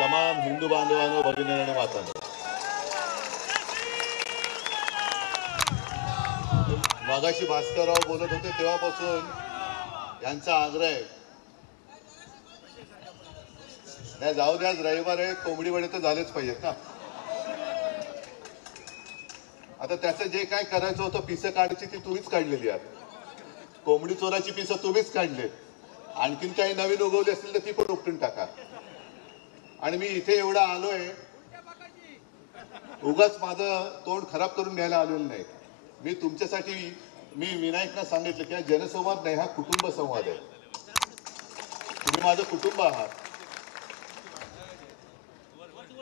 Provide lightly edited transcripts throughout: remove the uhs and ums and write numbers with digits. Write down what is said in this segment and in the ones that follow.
तमाम हिंदू बांधवांनो, भगिनी आणि मातांनो, मगाशी भास्करराव बोलत होते तेव्हापासून यांचा आग्रह आहे, नाही जाऊ द्या, रविवार आहे, कोंबडी वडे तर झालेच पाहिजेत ना. आता त्याचं जे काय करायचं होतं, पिसं काढायची ती तुम्हीच काढलेली आहात. कोंबडी चोराची पिसं तुम्हीच काढले. आणखीन काही नवीन उगवली असतील तर ती पण उपटून टाका. आणि मी इथे एवढा आलोय, उगाच माझं तोंड खराब करून घ्यायला आलेलं नाही. मी तुमच्यासाठी, मी विनायकना सांगितलं की हा जनसंवाद नाही, हा कुटुंब संवाद आहे. तुम्ही माझं कुटुंब आहात.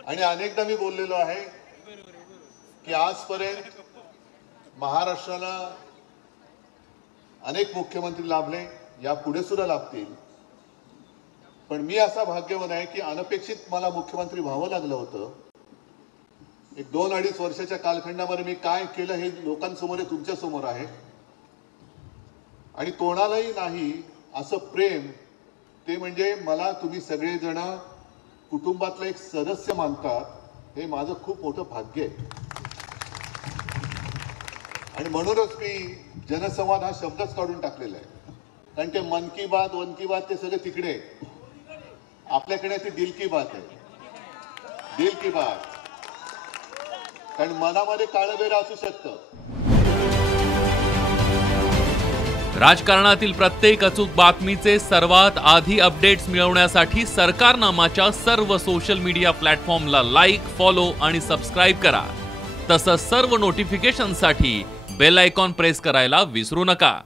आणि अनेकदा मी बोललेलो आहे की आजपर्यंत महाराष्ट्राला अनेक मुख्यमंत्री लाभले, यापुढे सुद्धा लाभतील. पण मी असा भाग्यवान आहे की अनपेक्षित मला मुख्यमंत्री व्हावं लागलं होतं. एक 2-2.5 वर्षाच्या कालखंडामध्ये मी काय केलं हे लोकांसमोर, तुमच्या समोर आहे. आणि कोणालाही नाही असं प्रेम, ते म्हणजे मला तुम्ही सगळेजण कुटुंबातलं एक सदस्य मानतात, हे माझं खूप मोठं भाग्य आहे. आणि म्हणूनच मी जनसंवाद हा शब्दच काढून टाकलेला आहे. कारण ते मन की बात, वन की बात ते सगळं तिकडे, आपल्याकडे ती दिल की बात आहे. दिल की बात. कारण मनामध्ये काळबेर असू शकतं. राजकारणातील प्रत्येक अचूक बातमीचे सर्वात आधी अपडेट्स मिळवण्यासाठी सरकारनामाच्या सर्व सोशल मीडिया प्लॅटफॉर्मला लाईक, फॉलो आणि सबस्क्राईब करा. तसंच सर्व नोटिफिकेशनसाठी बेल आयकॉन प्रेस करायला विसरू नका.